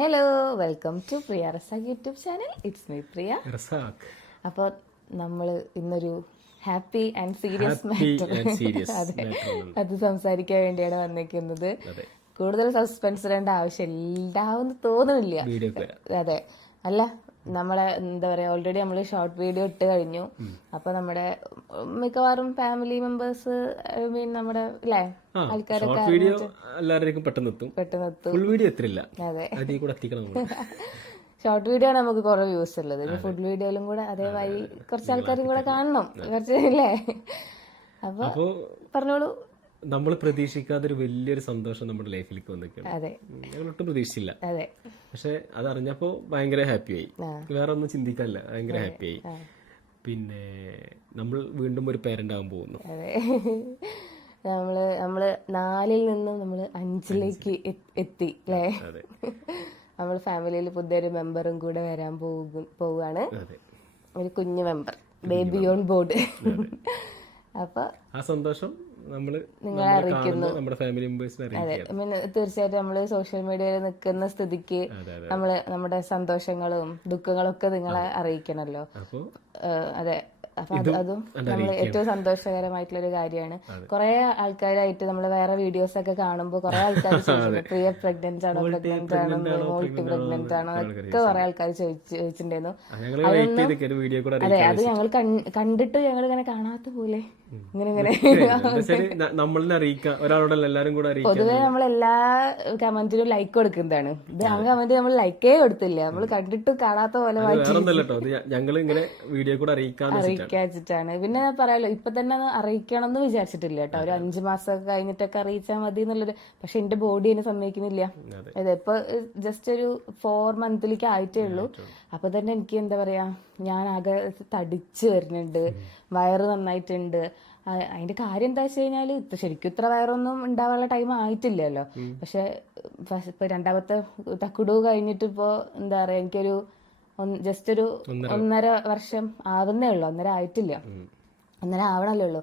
Hello, welcome to Priya Razak YouTube channel. It's me Priya. അപ്പോൾ നമ്മൾ ഇന്നൊരു ഹാപ്പി ആൻഡ് സീരിയസ് മാറ്റർ അത് സംസാരിക്കാൻ വേണ്ടിയാണ് വന്നിരിക്കുന്നത്. കൂടുതൽ സസ്പെൻസ് ഇടേണ്ട ആവശ്യം ഉണ്ടാവുമെന്ന് തോന്നുന്നില്ല. അതെ, അല്ല നമ്മളെ എന്താ പറയാ, ഓൾറെഡി നമ്മൾ ഷോർട്ട് വീഡിയോ ഇട്ട് കഴിഞ്ഞു. അപ്പൊ നമ്മുടെ മിക്കവാറും ഫാമിലി മെമ്പേഴ്സ് നമ്മുടെ അല്ലേ ആൾക്കാരൊക്കെ എല്ലാവരും പെട്ടെന്ന് എത്തും. ഫുൾ വീഡിയോ എത്തില്ല. അതെ, എത്തിക്കണം. ഷോർട്ട് വീഡിയോ ആണ് നമുക്ക് കുറെ വ്യൂസ് ഉള്ളത്. ഫുഡ് വീഡിയോയിലും കൂടെ അതേമായി കുറച്ച് ആൾക്കാരും കൂടെ കാണണം, കുറച്ച് അല്ലേ. അപ്പൊ പറഞ്ഞോളൂ. നമ്മൾ പ്രതീക്ഷിക്കാതൊരു വലിയൊരു സന്തോഷം നമ്മുടെ ലൈഫിലേക്ക് വന്നിരിക്കുകയാണ്. അതെ, ഞങ്ങൾ ഒട്ടും പ്രതീക്ഷിച്ചില്ല. അതെ, പക്ഷെ അതറിഞ്ഞപ്പോ ഭയങ്കര ഹാപ്പിയായി. വേറെ ഒന്നും ചിന്തിക്കാനില്ല, ഭയങ്കര ഹാപ്പിയായി. പിന്നെ നമ്മൾ വീണ്ടും ഒരു പേരന്റ് ആകാൻ പോകുന്നു. അതെ, നമ്മള് 4-ൽ നിന്നും നമ്മൾ 5-ലേക്ക് എത്തി അല്ലേ. നമ്മൾ ഫാമിലിയിൽ പുതിയൊരു മെമ്പറും കൂടെ വരാൻ പോവുകയാണ്. ഒരു കുഞ്ഞു മെമ്പർ, ബേബി ഓൺ ബോർഡ്. അപ്പൊ ആ സന്തോഷം നിങ്ങളെ അറിയിക്കുന്നു. നമ്മുടെ ഫാമിലി മെമ്പേഴ്സിനെ പിന്നെ തീർച്ചയായിട്ടും നമ്മള് സോഷ്യൽ മീഡിയയിൽ നിൽക്കുന്ന സ്ഥിതിക്ക് നമ്മള് നമ്മുടെ സന്തോഷങ്ങളും ദുഃഖങ്ങളും ഒക്കെ നിങ്ങളെ അറിയിക്കണല്ലോ. അതെ, അപ്പൊ അതും നമ്മൾ ഏറ്റവും സന്തോഷകരമായിട്ടുള്ള ഒരു കാര്യമാണ്. കുറെ ആൾക്കാരായിട്ട് നമ്മൾ വേറെ വീഡിയോസ് ഒക്കെ കാണുമ്പോൾ കുറെ ആൾക്കാർ ചോദിച്ചിട്ടുണ്ട്, പ്രിയ പ്രഗ്നന്റ് ആണോ, പ്രഗ്നന്റ് ആണോ, മോൾട്ട് പ്രഗ്നന്റ് ആണോ ഒക്കെ കുറെ ആൾക്കാർ ചോദിച്ചിട്ടുണ്ടായിരുന്നു. അതെ, അത് ഞങ്ങൾ കണ്ടിട്ട് ഞങ്ങൾ ഇങ്ങനെ കാണാത്ത പോലെ ഇങ്ങനെ പൊതുവെ നമ്മൾ എല്ലാ കമന്റിനും ലൈക്ക് കൊടുക്കുന്നതാണ്. ഇത് ആ കമന്റ് നമ്മൾ ലൈക്കേ കൊടുത്തില്ല, നമ്മൾ കണ്ടിട്ട് കാണാത്ത പോലെ അറിയിക്കാച്ചിട്ടാണ്. പിന്നെ പറയാലോ, ഇപ്പൊ തന്നെ അറിയിക്കണം എന്ന് വിചാരിച്ചിട്ടില്ല കേട്ടോ. ഒരു 5 മാസമൊക്കെ കഴിഞ്ഞിട്ടൊക്കെ അറിയിച്ചാൽ മതി എന്നുള്ളൊരു. പക്ഷെ എന്റെ ബോഡി എന്നെ സമ്മതിക്കുന്നില്ല. അതെ, ഇപ്പൊ ജസ്റ്റ് ഒരു 4 മന്തിലേക്ക് ആയിട്ടേ ഉള്ളൂ. അപ്പൊ തന്നെ എനിക്ക് എന്താ പറയാ, ഞാൻ ആകെ തടിച്ചു വരുന്നുണ്ട്, വയറ് നന്നായിട്ടുണ്ട്. അതിന്റെ കാര്യം എന്താ വെച്ച് കഴിഞ്ഞാല് ശരിക്കും ഇത്ര വയറൊന്നും ഉണ്ടാവാനുള്ള ടൈം ആയിട്ടില്ലല്ലോ. പക്ഷെ ഇപ്പൊ 2ാമത്തെ തക്കുടു കഴിഞ്ഞിട്ട് ഇപ്പോ എന്താ പറയാ, എനിക്കൊരു ജസ്റ്റ് ഒരു 1.5 വർഷം ആവുന്നേ ഉള്ളൂ. 1.5 ആയിട്ടില്ല, 1.5 ആവണല്ലേ ഉള്ളൂ.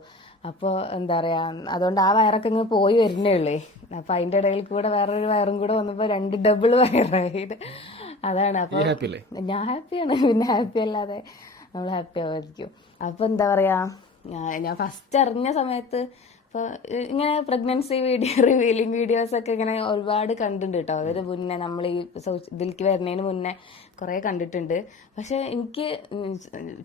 അപ്പൊ എന്താ പറയാ, അതുകൊണ്ട് ആ വയറൊക്കെ ഇങ്ങ് പോയി വരുന്നേ ഉള്ളേ. അപ്പൊ അതിന്റെ ഇടയിൽ കൂടെ വേറൊരു വയറും കൂടെ വന്നപ്പോ 2 ഡബിൾ വയറായി. അതാണ്. അപ്പൊ ഞാൻ ഹാപ്പിയാണ്, പിന്നെ ഹാപ്പി അല്ലാതെ നമ്മൾ ഹാപ്പി ആവാതിരിക്കും. അപ്പൊ എന്താ പറയാ, ഞാൻ ഫസ്റ്റ് അറിഞ്ഞ സമയത്ത് ഇപ്പൊ ഇങ്ങനെ പ്രഗ്നൻസി വീഡിയോ റിവീലിംഗ് വീഡിയോസ് ഒക്കെ ഇങ്ങനെ ഒരുപാട് കണ്ടിട്ടുണ്ട് കേട്ടോ. അതിന് മുന്നേ നമ്മൾ ഈ ഇതിലേക്ക് വരുന്നതിന് മുന്നേ കുറെ കണ്ടിട്ടുണ്ട്. പക്ഷെ എനിക്ക്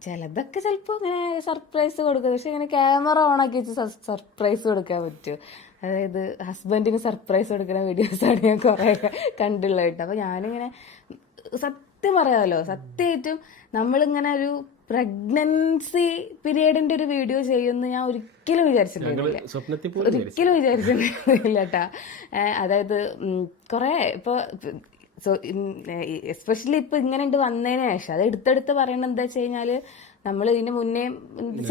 ചിലതൊക്കെ ചിലപ്പോൾ ഇങ്ങനെ സർപ്രൈസ് കൊടുക്കും. പക്ഷെ ഇങ്ങനെ ക്യാമറ ഓൺ ആക്കി വെച്ച് സർപ്രൈസ് കൊടുക്കാൻ പറ്റും. അതായത് ഹസ്ബൻഡിന് സർപ്രൈസ് കൊടുക്കുന്ന വീഡിയോസാണ് ഞാൻ കുറെ കണ്ടുള്ളത് കേട്ടോ. അപ്പൊ ഞാനിങ്ങനെ സത്യം പറയാമല്ലോ, സത്യമായിട്ടും നമ്മളിങ്ങനെ ഒരു പ്രഗ്നൻസി പീരീഡിന്റെ ഒരു വീഡിയോ ചെയ്യുമെന്ന് ഞാൻ ഒരിക്കലും വിചാരിച്ചിട്ടുണ്ടായിരുന്നില്ല. ഒരിക്കലും വിചാരിച്ചിട്ടുണ്ടായിരുന്നില്ല കേട്ടാ. അതായത് കുറെ ഇപ്പൊ എസ്പെഷ്യലി ഇപ്പൊ ഇങ്ങനെ വന്നതിന് ശേഷം അത് എടുത്തെടുത്ത് പറയണത് എന്താ വെച്ച് കഴിഞ്ഞാല്, നമ്മൾ ഇതിന് മുന്നേ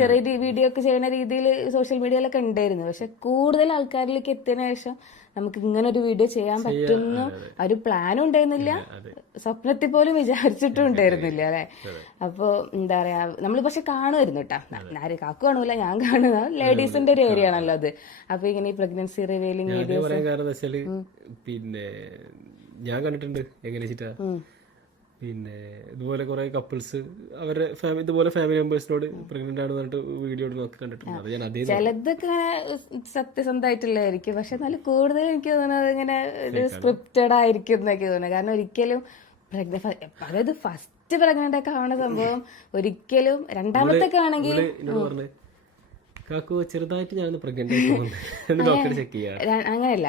ചെറിയ വീഡിയോ ഒക്കെ ചെയ്യുന്ന രീതിയിൽ സോഷ്യൽ മീഡിയയിലൊക്കെ ഉണ്ടായിരുന്നു. പക്ഷെ കൂടുതൽ ആൾക്കാരിലേക്ക് എത്തിയതിനു ശേഷം നമുക്ക് ഇങ്ങനെ ഒരു വീഡിയോ ചെയ്യാൻ പറ്റുന്ന ഒരു പ്ലാനും ഉണ്ടായിരുന്നില്ല, സ്വപ്നത്തിൽ പോലും വിചാരിച്ചിട്ടും ഉണ്ടായിരുന്നില്ല അല്ലെ. അപ്പൊ എന്താ പറയാ, നമ്മൾ പക്ഷെ കാണുമായിരുന്നു കേട്ടാ. ആര് കാക്കു കാണൂല, ഞാൻ കാണുന്ന ലേഡീസിന്റെ ഒരു ഏരിയ ആണല്ലോ അത്. അപ്പൊ ഇങ്ങനെ ഈ പ്രഗ്നൻസി റിവീലിംഗ് വീഡിയോസ് പിന്നെ ഞാൻ കണ്ടിട്ടുണ്ട്. എങ്ങനെ വെച്ചിട്ടാ, പിന്നെ ഇതുപോലെ കുറെ കപ്പിൾസ് അവരുടെ ഇതുപോലെ ഫാമിലി മെമ്പേഴ്സിനോട് പ്രഗ്നന്റ് ആണ് പറഞ്ഞിട്ട് വീഡിയോ നോക്കി കണ്ടിട്ടുണ്ട്. ചിലതൊക്കെ സത്യസന്ധമായിട്ടുള്ളതായിരിക്കും, പക്ഷെ എന്നാലും കൂടുതൽ എനിക്ക് തോന്നുന്നത് ഇങ്ങനെ ഒരു സ്ക്രിപ്റ്റഡ് ആയിരിക്കും എന്നൊക്കെ തോന്നുന്നത്. കാരണം ഒരിക്കലും അതായത് ഫസ്റ്റ് പ്രഗ്നന്റ് ഒക്കെ ആവണ സംഭവം ഒരിക്കലും രണ്ടാമത്തെ ഒക്കെ ആണെങ്കിൽ ചെറുതായിട്ട് ഞാൻ പ്രഗ്നന്റ് ചെക്ക് ചെയ്യാം, അങ്ങനെയല്ല.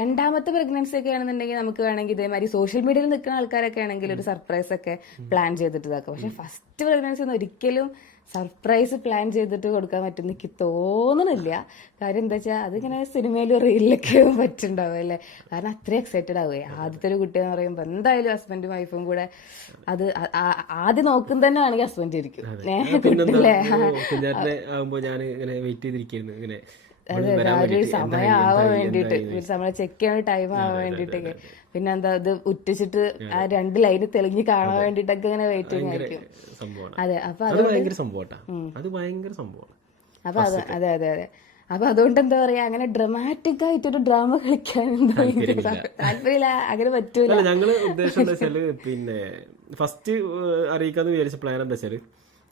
രണ്ടാമത്തെ പ്രഗ്നൻസി ഒക്കെ ആണെന്നുണ്ടെങ്കിൽ നമുക്ക് വേണമെങ്കിൽ ഇതേമാതിരി സോഷ്യൽ മീഡിയയിൽ നിൽക്കുന്ന ആൾക്കാരൊക്കെ ആണെങ്കിൽ ഒരു സർപ്രൈസ് ഒക്കെ പ്ലാൻ ചെയ്തിട്ട് ഇതാക്കും. പക്ഷെ ഫസ്റ്റ് പ്രഗ്നൻസി ഒന്നും ഒരിക്കലും സർപ്രൈസ് പ്ലാൻ ചെയ്തിട്ട് കൊടുക്കാൻ പറ്റുന്ന എനിക്ക് തോന്നുന്നില്ല. കാര്യം എന്താ വെച്ചാൽ അതിങ്ങനെ സിനിമയിലും റീലിലൊക്കെ പറ്റുണ്ടാവും അല്ലേ. കാരണം അത്രയും എക്സൈറ്റഡ് ആവുകയെ. ആദ്യത്തെ ഒരു കുട്ടിയെന്ന് പറയുമ്പോൾ എന്തായാലും ഹസ്ബൻഡും വൈഫും കൂടെ അത് ആദ്യം നോക്കും തന്നെ ആണെങ്കിൽ ഹസ്ബൻഡ് ഇരിക്കും. അതെ, ഒരു സമയം ആവാൻ വേണ്ടിട്ട്, നമ്മളെ ചെക്ക് ചെയ്യാൻ ടൈം ആവാൻ വേണ്ടിട്ടൊക്കെ. പിന്നെ എന്താ ഇത് ഉറ്റിച്ചിട്ട് ആ 2 ലൈന് തെളിഞ്ഞ് കാണാൻ വേണ്ടിട്ടൊക്കെ ഇങ്ങനെ വെയിറ്റിംഗ് ആയിരിക്കും. അതെ, അപ്പൊ അത് ഭയങ്കര സംഭവം. അപ്പൊ അത് അതെ അതെ അതെ അപ്പൊ അതുകൊണ്ട് എന്താ പറയാ, അങ്ങനെ ഡ്രമാറ്റിക് ആയിട്ടൊരു ഡ്രാമ കളിക്കാൻ താല്പര്യമില്ല, അങ്ങനെ പറ്റൂല. അല്ല ഞങ്ങള് ഉദ്ദേശം എന്താ വെച്ചാല് പിന്നെ ഫസ്റ്റ് അറിയിക്കാന്ന് വിചാരിച്ച പ്ലാൻ എന്താ വെച്ചാല്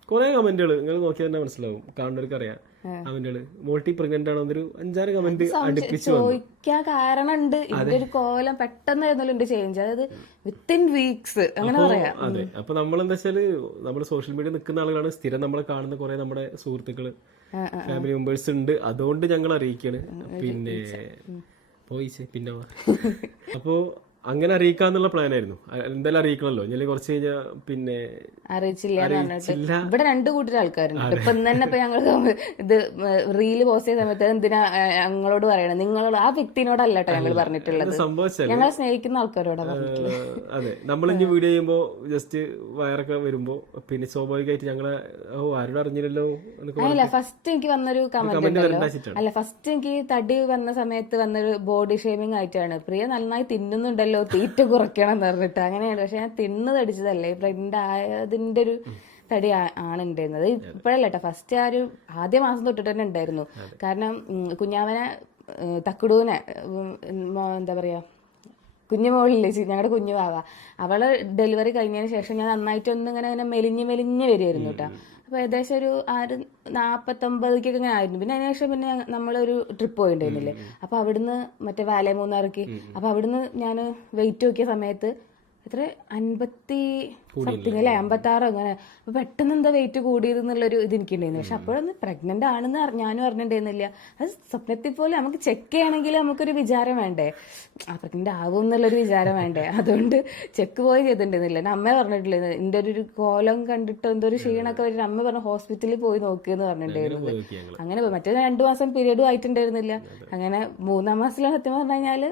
കുറെ കമന്റുകൾ നിങ്ങൾ നോക്കിയാൽ തന്നെ മനസ്സിലാവും, കാണുന്നവർക്ക് അറിയാം കമന്റുകൾ. മോൾട്ടി പ്രഗ്നന്റ് ആണോ എന്നൊരു 5-6 കമന്റ് അടുപ്പിച്ച് ചോദിക്കാൻ കാരണം ഉണ്ട്. ഇതിന്റെ ഒരു കോലം പെട്ടെന്നായിരുന്നല്ലോ എന്റെ ചേഞ്ച്, അതായത് വിത്തിൻ വീക്സ് അങ്ങനെ പറയാം. അതെ. അപ്പൊ നമ്മളെന്താ വെച്ചാല് നമ്മൾ സോഷ്യൽ മീഡിയ നിൽക്കുന്ന ആളുകളാണ്, സ്ഥിരം നമ്മളെ കാണുന്ന കുറെ നമ്മുടെ സുഹൃത്തുക്കള് ഫാമിലി മെമ്പേഴ്സ് ഉണ്ട്, അതുകൊണ്ട് ഞങ്ങൾ അറിയിക്കാണ്. പിന്നെ പിന്നെ അപ്പോ അങ്ങനെ അറിയിക്കാന്നുള്ള പ്ലാൻ ആയിരുന്നു. എന്തായാലും അറിയിക്കണല്ലോ, ഞാൻ കുറച്ച് കഴിഞ്ഞാൽ പിന്നെ അറിയിച്ചില്ല. ഇവിടെ 2 കൂട്ടർ ആൾക്കാരുണ്ട്. ഇപ്പൊ ഇന്ന് തന്നെ ഇപ്പൊ ഞങ്ങൾ ഇത് റീല് പോസ്റ്റ് ചെയ്ത സമയത്ത് എന്തിനാ ഞങ്ങളോട് പറയണത്, നിങ്ങളോട് ആ വ്യക്തിനോടല്ല കേട്ടോ ഞങ്ങൾ പറഞ്ഞിട്ടുള്ളത്, ഞങ്ങളെ സ്നേഹിക്കുന്ന ആൾക്കാരോടാ പറഞ്ഞിട്ടുള്ളത്. അതെ, നമ്മളിഞ്ഞ് വീഡിയോ ചെയ്യുമ്പോ ജസ്റ്റ് വയറൊക്കെ വരുമ്പോ പിന്നെ സ്വാഭാവികമായിട്ട് ഞങ്ങളെ ആരോടും അറിഞ്ഞില്ലല്ലോ. അല്ല ഫസ്റ്റ് എനിക്ക് വന്നൊരു കമന്റ് അല്ല ഫസ്റ്റ് എനിക്ക് തടി വന്ന സമയത്ത് വന്നൊരു ബോഡി ഷേമിങ് ആയിട്ടാണ്, പ്രിയ നന്നായി തിന്നുന്നുണ്ടല്ലോ, തീറ്റ കുറയ്ക്കണം എന്ന് പറഞ്ഞിട്ട്. അങ്ങനെയാണ്. പക്ഷെ ഞാൻ തിന്ന് തടിച്ചതല്ലേ, പ്രഗ്നന്റ് ആയതിന്റെ ഒരു തടി ആണ് ഉണ്ടായിരുന്നത്. ഇപ്പോഴല്ല കേട്ടോ, ഫസ്റ്റ് ആ ഒരു ആദ്യ മാസം തൊട്ടിട്ട് തന്നെ ഉണ്ടായിരുന്നു. കാരണം കുഞ്ഞാവനെ തക്കുടൂനെ എന്താ പറയാ കുഞ്ഞുമോളില്ലേ, ഞങ്ങളുടെ കുഞ്ഞു വാവ, അവള് ഡെലിവറി കഴിഞ്ഞതിന് ശേഷം ഞാൻ നന്നായിട്ടൊന്നും ഇങ്ങനെ മെലിഞ്ഞ് വരുമായിരുന്നു കേട്ടോ. അപ്പൊ ഏകദേശം ഒരു 49 ഇങ്ങനെ ആയിരുന്നു. പിന്നെ അതിനുശേഷം പിന്നെ നമ്മളൊരു ട്രിപ്പ് പോയിട്ടുണ്ടായിരുന്നില്ലേ, അപ്പൊ അവിടുന്ന് മറ്റേ വാലേ മൂന്നാർക്ക്, അപ്പൊ അവിടുന്ന് ഞാൻ വെയിറ്റ് നോക്കിയ സമയത്ത് എത്ര 50 സംതിങ് അല്ലെ 56 അങ്ങനെ. അപ്പൊ പെട്ടെന്ന് എന്താ വെയിറ്റ് കൂടിയത് എന്നുള്ളൊരു ഇത് എനിക്കുണ്ടായിരുന്നു. പക്ഷെ അപ്പോഴൊന്നും പ്രഗ്നന്റ് ആണെന്ന് ഞാനും അറിഞ്ഞിട്ടുണ്ടായിരുന്നില്ല. അത് സ്വപ്നത്തിൽ പോലെ നമുക്ക് ചെക്ക് ചെയ്യണമെങ്കിൽ നമുക്കൊരു വിചാരം വേണ്ടേ, പ്രഗ്നന്റ് ആവും എന്നുള്ളൊരു വിചാരം വേണ്ടേ, അതുകൊണ്ട് ചെക്ക് പോയി ചെയ്തിട്ടുണ്ടായിരുന്നില്ല. എന്നെ അമ്മ പറഞ്ഞിട്ടില്ല, എന്റെ ഒരു കോലം കണ്ടിട്ട് എന്തോ ഒരു ക്ഷീണൊക്കെ വരും, അമ്മ പറഞ്ഞ ഹോസ്പിറ്റലിൽ പോയി നോക്കിയെന്ന് പറഞ്ഞിട്ടുണ്ടായിരുന്നത്. അങ്ങനെ പോയി. മറ്റേ 2 മാസം പീരീഡും ആയിട്ടുണ്ടായിരുന്നില്ല. അങ്ങനെ 3-ാം മാസത്തിലാണ് സത്യം പറഞ്ഞു കഴിഞ്ഞാല്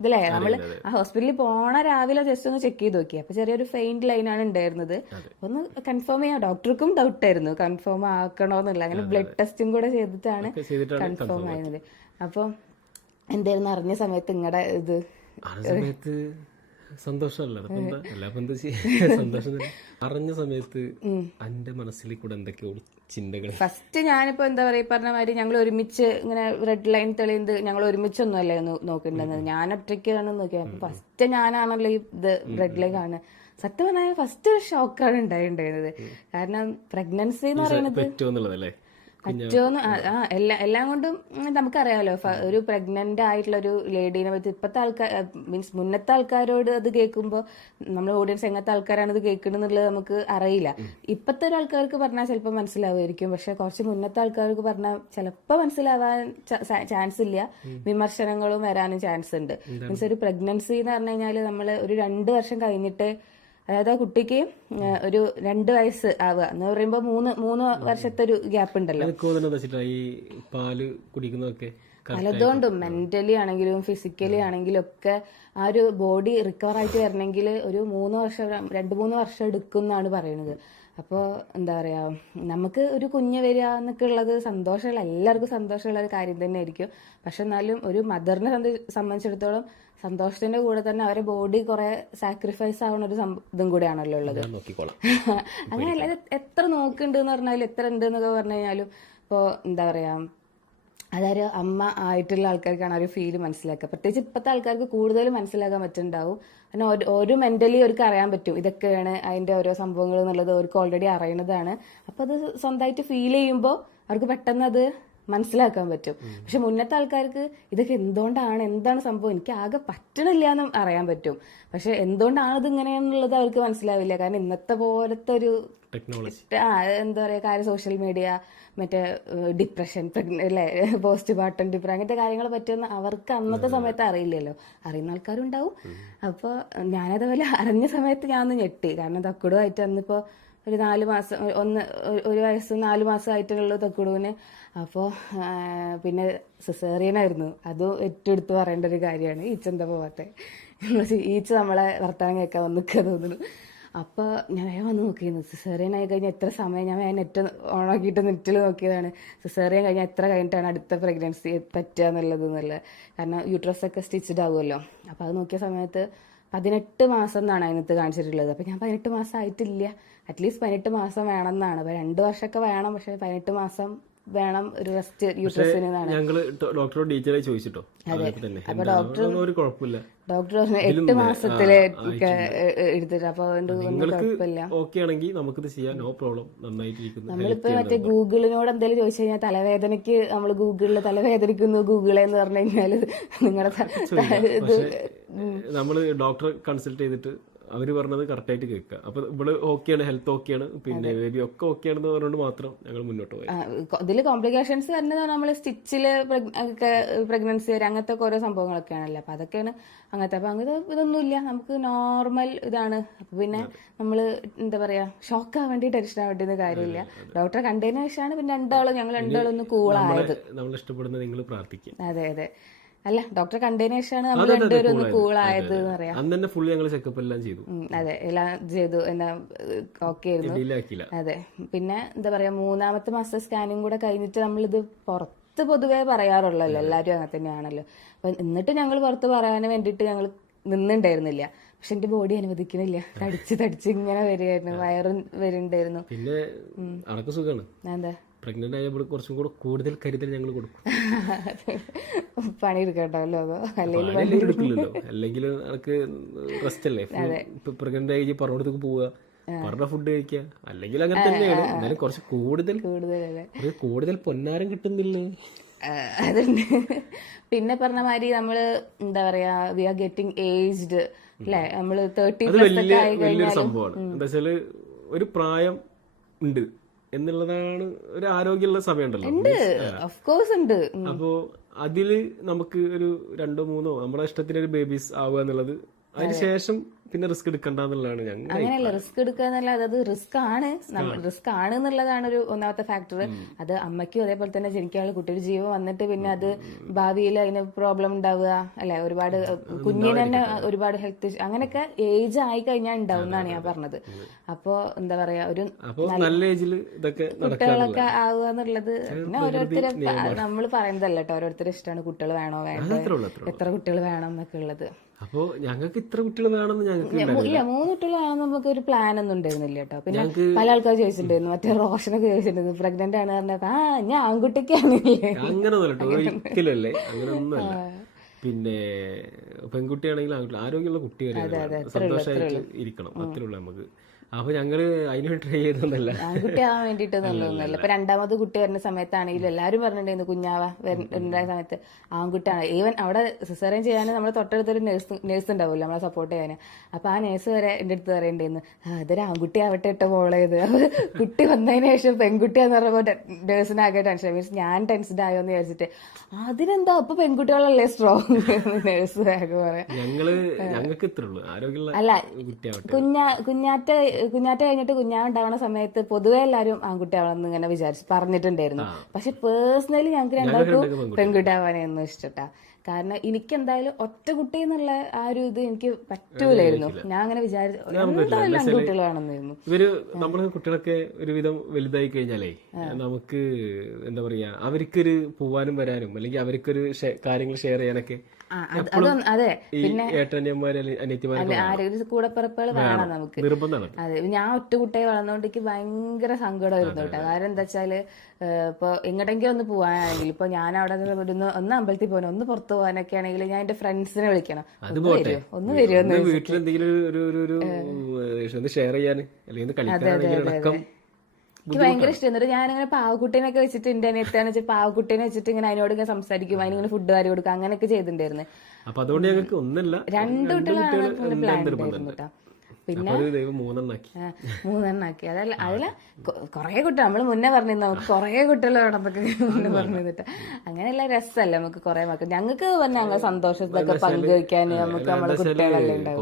ഇതില്ലേ നമ്മള് ആ ഹോസ്പിറ്റലിൽ പോണ രാവിലെ ജസ്റ്റ് ഒന്ന് ചെക്ക് ചെയ്ത് നോക്കി. അപ്പൊ ചെറിയൊരു ഫെയിന്റ് ലൈനാണ് ഉണ്ടായിരുന്നത്. ഒന്ന് കൺഫേം ചെയ്യാം, ഡോക്ടർക്കും ഡൗട്ട് ആയിരുന്നു കൺഫേം ആക്കണോന്നില്ല. അങ്ങനെ ബ്ലഡ് ടെസ്റ്റും കൂടെ ചെയ്തിട്ടാണ് കൺഫേം ആയത്. അപ്പൊ എന്തായിരുന്നു അറിഞ്ഞ സമയത്ത് നിങ്ങളുടെ ഇത് സന്തോഷമല്ല സന്തോഷം അറിഞ്ഞ സമയത്ത് എന്റെ മനസ്സിൽ കൂടെ എന്തൊക്കെയോ ചിന്തകൾ. ഫസ്റ്റ് ഞാനിപ്പോ എന്താ പറയാ, പറഞ്ഞ മാതിരി ഞങ്ങൾ ഒരുമിച്ച് ഇങ്ങനെ റെഡ് ലൈൻ തെളിയുന്നത് ഞങ്ങൾ ഒരുമിച്ചൊന്നും അല്ലേ നോക്കിയിട്ടുണ്ടെന്നത്, ഞാൻ ഒറ്റയ്ക്കാണ് നോക്കിയത്. ഫസ്റ്റ് ഞാനാണല്ലോ ഈ ഇത് റെഡ് ലൈൻ ആണ്. സത്യം പറഞ്ഞാൽ ഫസ്റ്റ് ഒരു ഷോക്കാണ് ഉണ്ടായിരുന്നത്. കാരണം പ്രഗ്നൻസി എന്ന് പറയുന്നത് പറ്റുമോന്ന് എല്ലാം കൊണ്ടും നമുക്കറിയാമല്ലോ. ഒരു പ്രഗ്നന്റ് ആയിട്ടുള്ള ഒരു ലേഡീനെ പറ്റി ഇപ്പോഴത്തെ ആൾക്കാർ മീൻസ് മുന്നത്തെ ആൾക്കാരോട് അത് കേൾക്കുമ്പോൾ നമ്മുടെ ഓഡിയൻസ് എങ്ങനത്തെ ആൾക്കാരാണ് ഇത് കേൾക്കണമെന്നുള്ളത് നമുക്ക് അറിയില്ല. ഇപ്പോഴത്തെ ഒരു ആൾക്കാർക്ക് പറഞ്ഞാൽ ചിലപ്പോൾ മനസ്സിലാവുമായിരിക്കും, പക്ഷെ കുറച്ച് മുന്നത്തെ ആൾക്കാർക്ക് പറഞ്ഞാൽ ചിലപ്പോൾ മനസ്സിലാവാൻ ചാൻസ് ഇല്ല, വിമർശനങ്ങളും വരാനും ചാൻസ് ഉണ്ട്. മീൻസ് ഒരു പ്രഗ്നൻസി എന്ന് പറഞ്ഞു കഴിഞ്ഞാൽ നമ്മൾ ഒരു 2 വർഷം കഴിഞ്ഞിട്ട്, അതായത് ആ കുട്ടിക്ക് ഒരു 2 വയസ്സ് ആവുക എന്ന് പറയുമ്പോ 3 വർഷത്തെ ഒരു ഗ്യാപ്പ് ഉണ്ടല്ലോ. പലതുകൊണ്ടും മെന്റലി ആണെങ്കിലും ഫിസിക്കലി ആണെങ്കിലും ഒക്കെ ആ ഒരു ബോഡി റിക്കവർ ആയിട്ട് വരണമെങ്കിൽ ഒരു 2-3 വർഷം എടുക്കും എന്നാണ് പറയുന്നത്. അപ്പോൾ എന്താ പറയാ, നമുക്ക് ഒരു കുഞ്ഞ് വരിക എന്നൊക്കെ ഉള്ളത് സന്തോഷമുള്ള, എല്ലാവർക്കും സന്തോഷമുള്ള ഒരു കാര്യം തന്നെ ആയിരിക്കും. പക്ഷെ എന്നാലും ഒരു മദറിനെ സംബന്ധിച്ചിടത്തോളം സന്തോഷത്തിന്റെ കൂടെ തന്നെ അവരെ ബോഡി കുറെ സാക്രിഫൈസ് ആവുന്ന ഒരു ഇതും കൂടെയാണല്ലോ ഉള്ളത്. അങ്ങനെയല്ല, എത്ര നോക്കുന്നുണ്ട് എന്ന് പറഞ്ഞാലും എത്ര ഉണ്ട് എന്നൊക്കെ പറഞ്ഞു കഴിഞ്ഞാലും ഇപ്പോൾ എന്താ പറയാ, അതായത് അമ്മ ആയിട്ടുള്ള ആൾക്കാർക്കാണ് ആ ഒരു ഫീല് മനസ്സിലാക്കുക. പ്രത്യേകിച്ച് ഇപ്പോഴത്തെ ആൾക്കാർക്ക് കൂടുതൽ മനസ്സിലാക്കാൻ പറ്റുന്നുണ്ടാവും. കാരണം ഒരു മെന്റലി അവർക്ക് അറിയാൻ പറ്റും ഇതൊക്കെയാണ് അതിന്റെ ഓരോ സംഭവങ്ങൾ എന്നുള്ളത് അവർക്ക് ഓൾറെഡി അറിയുന്നതാണ്. അപ്പൊ അത് സ്വന്തമായിട്ട് ഫീൽ ചെയ്യുമ്പോൾ അവർക്ക് പെട്ടെന്ന് അത് മനസ്സിലാക്കാൻ പറ്റും. പക്ഷെ മുന്നത്തെ ആൾക്കാർക്ക് ഇതൊക്കെ എന്താണ് സംഭവം, എനിക്ക് ആകെ പറ്റണില്ല എന്ന് അറിയാൻ പറ്റും, പക്ഷെ എന്തുകൊണ്ടാണ് ഇത് ഇങ്ങനെയാണെന്നുള്ളത് അവർക്ക് മനസ്സിലാവില്ല. കാരണം ഇന്നത്തെ പോലത്തെ ഒരു എന്താ പറയാ കാര്യം, സോഷ്യൽ മീഡിയ, മറ്റേ ഡിപ്രഷൻ, അല്ലെ, പോസ്റ്റ് പാർട്ടം ഡിപ്രഷൻ, അങ്ങനത്തെ കാര്യങ്ങൾ പറ്റുമെന്ന് അവർക്ക് അന്നത്തെ സമയത്ത് അറിയില്ലല്ലോ. അറിയുന്ന ആൾക്കാരും ഉണ്ടാവും. അപ്പോൾ ഞാനതേപോലെ അറിഞ്ഞ സമയത്ത് ഞാൻ ഒന്ന് ഞെട്ടി. കാരണം തക്കുടുമായിട്ട് അന്നിപ്പോ ഒരു 4 മാസം, 1 വയസ്സ് 4 മാസം ആയിട്ടുള്ള തക്കുടുവിന്. അപ്പോൾ പിന്നെ സിസേറിയനായിരുന്നു. അതും ഏറ്റവും എടുത്ത് പറയേണ്ട ഒരു കാര്യമാണ്. ഈച്ചെന്താ പോവാത്തെ, ഈച്ച നമ്മളെ വർത്താനം കേൾക്കാൻ വന്നിക്കുക തോന്നുന്നു. അപ്പോൾ ഞാൻ വേഗം വന്ന് നോക്കിയിരുന്നു. സിസേറിയൻ ആയി കഴിഞ്ഞാൽ എത്ര സമയം, ഞാൻ നെറ്റ് ഓണാക്കിയിട്ട് നെറ്റിൽ നോക്കിയതാണ്. സിസേറിയൻ കഴിഞ്ഞാൽ എത്ര കഴിഞ്ഞിട്ടാണ് അടുത്ത പ്രഗ്നൻസി പറ്റുക എന്നുള്ളത്. കാരണം യൂട്രസ് ഒക്കെ സ്റ്റിച്ച്ഡ് ആകുമല്ലോ. അപ്പോൾ അത് നോക്കിയ സമയത്ത് 18 മാസം എന്നാണ് അതിനകത്ത് കാണിച്ചിട്ടുള്ളത്. അപ്പോൾ ഞാൻ 18 മാസം ആയിട്ടില്ല, അറ്റ്ലീസ്റ്റ് 18 മാസം വേണം എന്നാണ്. അപ്പോൾ 2 വർഷമൊക്കെ വേണം, പക്ഷെ 18 മാസം വേണം ഒരു റെസ്റ്റ് യൂട്രസിന് എന്നാണ്. ഞങ്ങള് ഡോക്ടറോട് ഡീറ്റെയിലായി ചോദിച്ചിട്ടോ അതൊക്കെ തന്നെ ഒരു കുഴപ്പമില്ല. ഡോക്ടർ പറഞ്ഞു 8 മാസത്തില് എടുത്തിട്ട്, അപ്പൊ അതുകൊണ്ട് ഒന്നും കുഴപ്പമില്ല. ഓക്കെ ആണെങ്കിൽ നമുക്കിത് ചെയ്യാം, നോ പ്രോബ്ലം. നന്നായിട്ടിരിക്കുന്നു. നമ്മളിപ്പോ മറ്റേ ഗൂഗിളിനോട് എന്തെങ്കിലും ചോദിച്ചു കഴിഞ്ഞാൽ തലവേദനയ്ക്ക് നമ്മൾ ഗൂഗിളിൽ തലവേദനിക്കുന്നു ഗൂഗിളെന്ന് പറഞ്ഞു കഴിഞ്ഞാല് നിങ്ങളുടെ നമ്മള് ഡോക്ടറെ കൺസൾട്ട് ചെയ്തിട്ട് അവര് പറഞ്ഞത് കറക്റ്റ് ആയിട്ട് കേൾക്കുക. അപ്പൊ ഇവിടെ ഓക്കെയാണ്, ഹെൽത്ത് ഓക്കെയാണ്, പിന്നെ ബേബി ഒക്കെ ഓക്കെയാണെന്ന് പറഞ്ഞുകൊണ്ട് മാത്രം ഞങ്ങൾ മുന്നോട്ട് പോയി. ഇതില് കോംപ്ലിക്കേഷൻസ് വരുന്നത് നമ്മള് സ്റ്റിച്ചില് പ്രഗ്നൻസി വരെ അങ്ങനത്തെ ഓരോ സംഭവങ്ങളൊക്കെയാണല്ലോ. അപ്പൊ അതൊക്കെയാണ് അങ്ങനത്തെ. അപ്പൊ അങ്ങനത്തെ ഇതൊന്നുമില്ല, നമുക്ക് നോർമൽ ഇതാണ്. അപ്പൊ പിന്നെ നമ്മള് എന്താ പറയാ, ഷോക്ക് ആവാൻ വേണ്ടി ടെൻഷൻ ആവേണ്ടി കാര്യമില്ല. ഡോക്ടറെ കണ്ടതിന് ശേഷമാണ് പിന്നെ ഞങ്ങൾ രണ്ടാളും ഒന്ന് കൂളായത്. നമ്മൾ ഇഷ്ടപ്പെടുന്ന നിങ്ങൾ പ്രാർത്ഥിക്കുക. അതെ അതെ, അല്ല ഡോക്ടറെ കണ്ടതിന് ശേഷമാണ് നമ്മൾ രണ്ടുപേരും ഒന്ന് കൂളായത് എന്ന് പറയാം. അന്ന് തന്നെ ഫുൾ ഞങ്ങൾ ചെക്കപ്പ് എല്ലാം ചെയ്തു. അതെ, എല്ലാം ചെയ്തു, എന്നാ ഓക്കെ ആയിരുന്നു. അതെ, പിന്നെ എന്താ പറയാ, 3-ാമത്തെ മാസത്തെ സ്കാനിങ് കൂടെ കഴിഞ്ഞിട്ട് നമ്മളിത് പുറത്ത് പൊതുവേ പറയാറുള്ളല്ലോ, എല്ലാവരും അങ്ങനെ തന്നെയാണല്ലോ. അപ്പൊ എന്നിട്ട് ഞങ്ങൾ പുറത്ത് പറയാൻ വേണ്ടിയിട്ട് ഞങ്ങൾ നിന്നുണ്ടായിരുന്നില്ല. പക്ഷെ എന്റെ ബോഡി അനുവദിക്കണില്ല, തടിച്ച് ഇങ്ങനെ വരികയായിരുന്നു, വയറും വരുന്നുണ്ടായിരുന്നു. പിന്നെ അനക്ക് സുഖമാണ്, എന്താ പ്രഗ്നന്റ് ആയപ്പോൾ കുറച്ചും കൂടെ കൂടുതൽ കരുതൽ ഞങ്ങൾ കൊടുക്കും. പണിയെടുക്കണ്ടല്ലോ, അല്ലെങ്കിൽ നമുക്ക് റെസ്റ്റ് അല്ലേ. ഇപ്പൊ പ്രഗ്നന്റ് ആയി പറഞ്ഞിടത്തേക്ക് പോവുക, പറഞ്ഞ ഫുഡ് കഴിക്കുക, അല്ലെങ്കിൽ അങ്ങനെ തന്നെയാണ്. എന്നാലും കുറച്ച് കൂടുതൽ പൊന്നാരം കിട്ടുന്നില്ലേ. അതുണ്ട്. പിന്നെ പറഞ്ഞ മാതിരി നമ്മള് എന്താ പറയാ, വി ആർ ഗെറ്റിംഗ് ഏജ്ഡ് അല്ലെ. നമ്മള് 30+ വലിയൊരു സംഭവമാണ്. എന്താ വെച്ചാല് ഒരു പ്രായം ഉണ്ട് എന്നുള്ളതാണ്, ഒരു ആരോഗ്യമുള്ള സമയമുണ്ടല്ലോ. അപ്പോ അതില് നമുക്ക് ഒരു 2-3 നമ്മുടെ ഇഷ്ടത്തിന് ഒരു ബേബീസ് ആവുക എന്നുള്ളത്, അതിനുശേഷം പിന്നെ റിസ്ക് എടുക്കണ്ടെന്നുള്ളതാണ് ഞങ്ങൾ. അങ്ങനെയല്ല, റിസ്ക് എടുക്കുക എന്നല്ല, അത് റിസ്ക് ആണ് എന്നുള്ളതാണ് ഒരു ഒന്നാമത്തെ ഫാക്ടർ. അത് അമ്മയ്ക്കും അതേപോലെ തന്നെ ജനിക്കാനുള്ള കുട്ടിയുടെ ജീവൻ വന്നിട്ട് പിന്നെ അത് ഭാവിയിൽ അതിന് പ്രോബ്ലം ഉണ്ടാവുക അല്ലെ, ഒരുപാട് കുഞ്ഞിന് തന്നെ ഒരുപാട് ഹെൽത്ത് അങ്ങനെയൊക്കെ ഏജ് ആയി കഴിഞ്ഞാൽ ഉണ്ടാവും എന്നാണ് ഞാൻ പറഞ്ഞത്. അപ്പോ എന്താ പറയാ, ഒരു നല്ല ഏജിൽ ഇതൊക്കെ കുട്ടികളൊക്കെ ആവുക എന്നുള്ളത് പിന്നെ ഓരോരുത്തരെ നമ്മൾ പറയുന്നതല്ല കേട്ടോ, ഓരോരുത്തരുടെ ഇഷ്ടമാണ്. കുട്ടികൾ വേണോ വേണ്ടോ, എത്ര കുട്ടികൾ വേണം എന്നൊക്കെ ഉള്ളത്. അപ്പൊ ഞങ്ങൾക്ക് ഇത്ര കുട്ടികൾ വേണമെന്ന് ഞങ്ങൾക്ക് ഇല്ല, 3 കുട്ടികൾ വേണമെന്ന് നമുക്ക് ഒരു പ്ലാൻ ഒന്നും ഉണ്ടായിരുന്നില്ല കേട്ടോ. പിന്നെ പല ആൾക്കാർ ചോദിച്ചിട്ടുണ്ടായിരുന്നു, മറ്റേ റോഷനൊക്കെ ചോദിച്ചിട്ടുണ്ടായിരുന്നു പ്രഗ്നന്റ് ആണ് പറഞ്ഞപ്പോ ഞാൻ ആൺകുട്ടിക്കാണില്ലേ. അങ്ങനെ ഒരിക്കലും അല്ലേ, അങ്ങനെ ഒന്നുമല്ല. പിന്നെ പെൺകുട്ടിയാണെങ്കിൽ ആരോഗ്യമുള്ള കുട്ടി വരെ സന്തോഷമായിട്ട് ഇരിക്കണം, അത്രേ ഉള്ളൂ നമുക്ക്. അപ്പൊ ഞങ്ങള് അതിന് ട്രൈ ചെയ്തല്ല, ആൺകുട്ടിയാവാൻ വേണ്ടിട്ട് നല്ലതൊന്നുമല്ല. ഇപ്പൊ 2ാമത് കുട്ടി വരുന്ന സമയത്താണെങ്കിലും എല്ലാരും പറഞ്ഞിട്ടുണ്ടായിരുന്നു കുഞ്ഞാവ വരുന്ന സമയത്ത് ആൺകുട്ടിയാണ്. ഈവൻ അവിടെ സിസേറിയൻ ചെയ്യാൻ നമ്മുടെ തൊട്ടടുത്തൊരു നേഴ്സ് ഉണ്ടാവുമല്ലോ നമ്മളെ സപ്പോർട്ട് ചെയ്യാൻ. അപ്പൊ ആ നേഴ്സ് വരെ എന്റെ അടുത്ത് പറയണ്ടായിരുന്നു, അതൊരു ആൺകുട്ടി ആവട്ടെ ഇട്ട മോളേത്. കുട്ടി വന്നതിന് ശേഷം പെൺകുട്ടിയാന്ന് പറയുമ്പോൾ നേഴ്സിനാകെ ടെൻഷൻ, മീൻസ് ഞാൻ ടെൻസ്ഡ് ആയോന്ന് വിചാരിച്ചിട്ട്. അതിനെന്താ അപ്പൊ പെൺകുട്ടികളല്ലേ സ്ട്രോങ് നേഴ്സ് ആകെ പറയാം. ഞങ്ങൾക്ക് ഇത്രേ ഉള്ളൂ, ആരോഗ്യമുള്ള അല്ല കുഞ്ഞാറ്റ കഴിഞ്ഞിട്ട് കുഞ്ഞാവുണ്ടാവുന്ന സമയത്ത് പൊതുവെ എല്ലാവരും ആൺകുട്ടിയാവണമെന്ന് ഇങ്ങനെ പറഞ്ഞിട്ടുണ്ടായിരുന്നു. പക്ഷെ പേഴ്സണലി ഞങ്ങൾക്ക് രണ്ടാൾക്കും പെൺകുട്ടിയാവാനൊന്നും ഇഷ്ടട്ടാ. കാരണം എനിക്ക് എന്തായാലും ഒറ്റ കുട്ടി എന്നുള്ള ആ ഒരു ഇത് എനിക്ക് പറ്റൂലായിരുന്നു. ഞാൻ അങ്ങനെ വിചാരിച്ചു എന്തായാലും 2 കുട്ടികൾ വേണമെന്നായിരുന്നു. ഇവര് നമ്മള് കുട്ടികളൊക്കെ ഒരുവിധം വലുതായി കഴിഞ്ഞാലേ നമുക്ക് എന്താ പറയാ, അവർക്കൊരു പോവാനും വരാനും അല്ലെങ്കിൽ അവർക്കൊരു കാര്യങ്ങൾ ഷെയർ ചെയ്യാനൊക്കെ അതെ, പിന്നെ അനിയത്തിമാരും കൂടപ്പിറപ്പുകൾ വേണം നമുക്ക്. അതെ, ഞാൻ ഒറ്റ കുട്ടിയെ വളർന്നുകൊണ്ട് എനിക്ക് ഭയങ്കര സങ്കടമായിരുന്നു കേട്ടോ. കാരണം എന്താ വെച്ചാല് ഇപ്പൊ എങ്ങോട്ടെങ്കിലും ഒന്ന് പോവാനാണെങ്കിൽ, ഇപ്പൊ ഞാൻ അവിടെ ഒന്ന് അമ്പലത്തിൽ പോകാനോ ഒന്ന് പുറത്തു പോകാനൊക്കെ ആണെങ്കിൽ ഞാൻ എന്റെ ഫ്രണ്ട്സിനെ വിളിക്കണം, ഒന്ന് വരുമോ വീട്ടിലെന്തെങ്കിലും ഷെയർ ചെയ്യാൻ അല്ലെങ്കിൽ കളിക്കാൻ. എനിക്ക് ഭയങ്കര ഇഷ്ടം. എന്നിട്ട് ഞാനിങ്ങനെ പാവക്കുട്ടീനൊക്കെ വെച്ചിട്ട് എന്റെ അനിയത്താന്ന് വെച്ചാൽ പാവക്കുട്ടീനെ വെച്ചിട്ട് ഇങ്ങനെ അതിനോട് ഇങ്ങനെ സംസാരിക്കും, അതിനിങ്ങനെ ഫുഡ് വാരി കൊടുക്കുക, അങ്ങനെയൊക്കെ ചെയ്തിട്ടുണ്ടായിരുന്നു. അപ്പൊ അതുകൊണ്ട് ഞങ്ങൾക്ക് ഒന്നല്ല 2 കുട്ടികളാണ് പ്ലാൻ ഉണ്ടായിരുന്നു കേട്ടോ. പിന്നെ 3 അതല്ല, അതില് കൊറേ കുട്ടികൾ നമ്മള് മുന്നേ പറഞ്ഞിരുന്നു നമുക്ക് കൊറേ കുട്ടികൾ വേണമെന്നൊക്കെ മുന്നേ പറഞ്ഞിട്ട്. അങ്ങനെയല്ല, രസമല്ല നമുക്ക് കൊറേ മക്കൾ. ഞങ്ങൾക്ക് പറഞ്ഞ ഞങ്ങൾ സന്തോഷത്തൊക്കെ പങ്കുവയ്ക്കാൻ നമുക്ക് നമ്മളെ കുട്ടികളെല്ലാം ഉണ്ടാവും.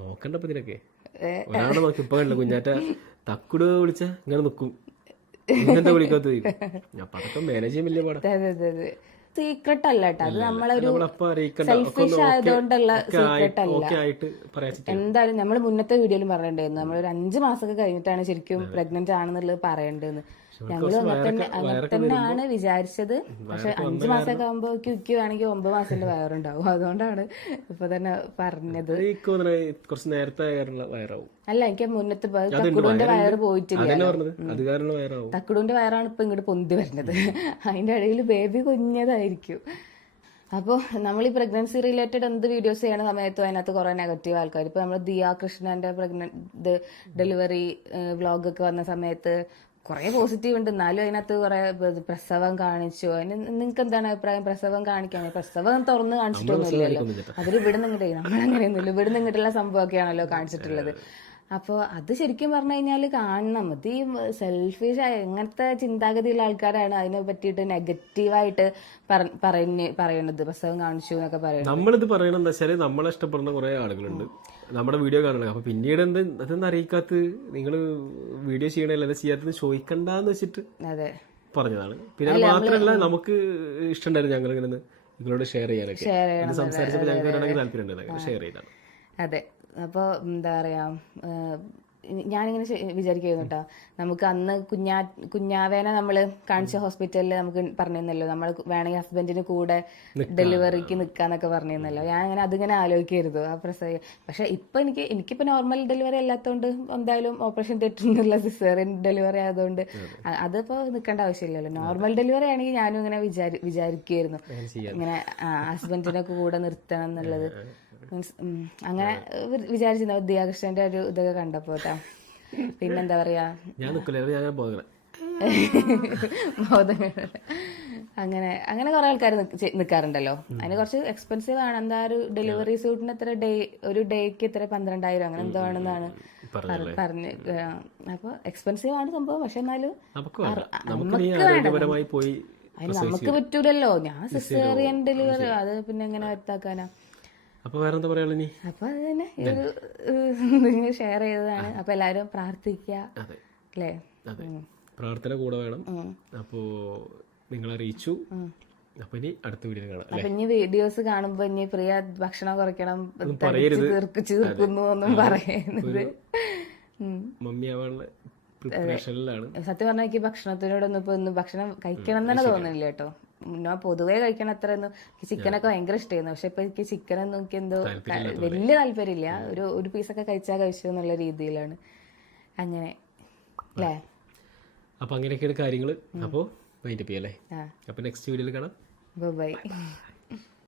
നോക്കണ്ടപ്പോ ഒരാളെ നോക്കി ഇപ്പൊ കണ്ട കുഞ്ഞാറ്റ തക്കുട് വിളിച്ച ഇങ്ങനെ നിക്കും, എന്താ വിളിക്കാത്ത അപ്പൊ അതൊക്കെ മാനേജ് ചെയ്യാൻ വലിയ പാടാ. സീക്രട്ട് അല്ല കേട്ടോ, അത് നമ്മളൊരു സെൽഫിഷ് ആയതുകൊണ്ടുള്ള സീക്രട്ട് അല്ല. എന്തായാലും നമ്മൾ മുന്നത്തെ വീഡിയോയിലും പറഞ്ഞിട്ടുണ്ടായിരുന്നു, നമ്മളൊരു 5 മാസമൊക്കെ കഴിഞ്ഞിട്ടാണ് ശരിക്കും പ്രഗ്നന്റ് ആണെന്നുള്ളത് പറയേണ്ടതെന്ന്. ഞങ്ങളും അങ്ങനെ തന്നെയാണ് വിചാരിച്ചത്. പക്ഷെ 5 മാസമൊക്കെ ആകുമ്പോ ക്യുവാണെങ്കിൽ 9 മാസത്തിന്റെ വയറുണ്ടാവും. അതുകൊണ്ടാണ് ഇപ്പൊ തന്നെ പറഞ്ഞത്. കുറച്ച് നേരത്തെ വയറാവും. അല്ല, എനിക്ക് മുന്നത്തെ തക്കുടുവിന്റെ വയറ് പോയിട്ടില്ല. തക്കുടുവിന്റെ വയറാണ് ഇപ്പൊ ഇങ്ങോട്ട് പൊന്തി വരുന്നത്. അതിന്റെ ഇടയിൽ ബേബി കുഞ്ഞതായിരിക്കും. അപ്പോൾ നമ്മൾ ഈ പ്രഗ്നൻസി റിലേറ്റഡ് എന്ത് വീഡിയോസ് ചെയ്യണ സമയത്തും അതിനകത്ത് കുറേ നെഗറ്റീവ് ആൾക്കാർ. ഇപ്പോൾ നമ്മൾ ദിയ കൃഷ്ണന്റെ ഡെലിവറി വ്ളോഗൊക്കെ വന്ന സമയത്ത് കുറേ പോസിറ്റീവ് ഉണ്ട്. എന്നാലും അതിനകത്ത് കുറേ പ്രസവം കാണിച്ചു. അതിന് നിങ്ങൾക്ക് എന്താണ് അഭിപ്രായം? പ്രസവം കാണിക്കാൻ പ്രസവം തുറന്ന് കാണിച്ചിട്ടൊന്നുമില്ലല്ലോ. അതിൽ ഇവിടെ നിന്നിട്ടേ നമ്മളങ്ങനെയൊന്നുമില്ല. ഇവിടെ നിന്നിട്ടുള്ള സംഭവമൊക്കെയാണല്ലോ കാണിച്ചിട്ടുള്ളത്. അപ്പോൾ അത് ശരിക്കും പറഞ്ഞു കഴിഞ്ഞാൽ കാണണം. അത് ഈ സെൽഫിഷായ എങ്ങനത്തെ ചിന്താഗതിയുള്ള ആൾക്കാരാണ് അതിനെ പറ്റിയിട്ട് നെഗറ്റീവായിട്ട് പറയുന്നത്. പ്രസവം കാണിച്ചു എന്നൊക്കെ പറയുന്നത്. നമ്മളിത് പറയണെന്ന് വെച്ചാൽ നമ്മളെ ഇഷ്ടപ്പെടുന്ന കുറെ ആളുകളുണ്ട് നമ്മുടെ വീഡിയോ കാണുന്നത്. അപ്പൊ പിന്നീട് അതൊന്നും അറിയിക്കാത്ത നിങ്ങൾ വീഡിയോ ചെയ്യണല്ലോ ചെയ്യാത്തത് ചോദിക്കണ്ടെന്ന് വെച്ചിട്ട് പറഞ്ഞതാണ്. പിന്നെ അത് മാത്രമല്ല, നമുക്ക് ഇഷ്ടമുണ്ടായിരുന്നു ഞങ്ങൾ ഇങ്ങനെ നിങ്ങളോട് ഷെയർ ചെയ്യാനൊക്കെ. സംസാരിച്ചപ്പോൾ ഞങ്ങൾക്ക് താല്പര്യം ഉണ്ടായിരുന്നു, ഷെയർ ചെയ്താണ്. അതെ. അപ്പോൾ എന്താ പറയാ, ഞാനിങ്ങനെ വിചാരിക്കുന്നു കേട്ടോ, നമുക്ക് അന്ന് കുഞ്ഞാവേനെ നമ്മൾ കാണിച്ച ഹോസ്പിറ്റലിൽ നമുക്ക് പറഞ്ഞിരുന്നല്ലോ, നമ്മൾ വേണമെങ്കിൽ ഹസ്ബൻഡിന് കൂടെ ഡെലിവറിക്ക് നിൽക്കാന്നൊക്കെ പറഞ്ഞിരുന്നല്ലോ. ഞാൻ അങ്ങനെ അതിങ്ങനെ ആലോചിക്കരുത് ആ പ്രസവം. പക്ഷെ ഇപ്പൊ എനിക്കിപ്പോ നോർമൽ ഡെലിവറി അല്ലാത്തതുകൊണ്ട് എന്തായാലും ഓപ്പറേഷൻ തിയേറ്ററിനുള്ള സിസേറിയൻ ഡെലിവറി ആയതുകൊണ്ട് അതിപ്പോ നിൽക്കേണ്ട ആവശ്യമില്ലല്ലോ. നോർമൽ ഡെലിവറി ആണെങ്കിൽ ഞാനും ഇങ്ങനെ വിചാരിക്കുമായിരുന്നു ഇങ്ങനെ ഹസ്ബൻഡിനെ കൂടെ നിർത്തണം എന്നുള്ളത്. മീൻസ് അങ്ങനെ വിചാരിച്ചിരുന്നു ദിയാകൃഷ്ണന്റെ ഒരു ഇതൊക്കെ കണ്ടപ്പോ കേട്ടോ. പിന്നെന്താ പറയാ, അങ്ങനെ അങ്ങനെ കുറെ ആൾക്കാർ നിൽക്കാറുണ്ടല്ലോ. അതിന് കുറച്ച് എക്സ്പെൻസീവ് ആണ്. എന്താ ഒരു ഡെലിവറി സൂട്ടിന് എത്ര ഒരു ഡേക്ക് എത്ര 12,000 അങ്ങനെ എന്തോ ആണെന്നാണ് പറഞ്ഞ്. അപ്പൊ എക്സ്പെൻസീവ് ആണ് സംഭവം. പക്ഷെ എന്നാലും നമുക്ക് പറ്റൂലല്ലോ. ഞാൻ സിസേറിയൻ ഡെലിവറി അത് പിന്നെ എങ്ങനെ എത്താക്കാനാ. അപ്പൊ വേറെന്താ പറയാ, അപ്പൊ അത് തന്നെ ഒരു ഷെയർ ചെയ്തതാണ്. അപ്പൊ എല്ലാരും പ്രാർത്ഥിക്കുക അല്ലേ. പ്രാർത്ഥന കൂടെ വേണം. അപ്പോ നിങ്ങൾ അറിയിച്ചു. അപ്പൊ ഇനി അടുത്ത വീഡിയോ കാണാം. അപ്പൊ ഇനി വീഡിയോസ് കാണുമ്പോ ഇനി പ്രിയ ഭക്ഷണം കുറയ്ക്കണം, ചീർക്കുന്നു ഒന്നും പറയുന്നത് മമ്മി അവളുടെ പ്രിപ്പറേഷനിലാണ്. സത്യം പറഞ്ഞാൽ എനിക്ക് ഭക്ഷണത്തിനോടൊന്നും ഇപ്പൊ ഒന്നും ഭക്ഷണം കഴിക്കണം തന്നെ തോന്നുന്നില്ല കേട്ടോ. ഞാൻ പൊതുവേ കഴിക്കണം അത്രയൊന്നും. ചിക്കനൊക്കെ ഭയങ്കര ഇഷ്ടമായിരുന്നു. പക്ഷെ ഇപ്പൊ എനിക്ക് ചിക്കനൊന്നും എനിക്ക് എന്തോ വലിയ താല്പര്യമില്ല. ഒരു പീസൊക്കെ കഴിച്ചു എന്നുള്ള രീതിയിലാണ്. അങ്ങനെ അല്ലേ. അപ്പൊ അങ്ങനെയൊക്കെയാണ് കാര്യങ്ങള്. അപ്പൊ വൈൻഡപ്പ് ചെയ്യല്ലേ. അപ്പൊ നെക്സ്റ്റ് വീഡിയോയിൽ കാണാം. ബൈ.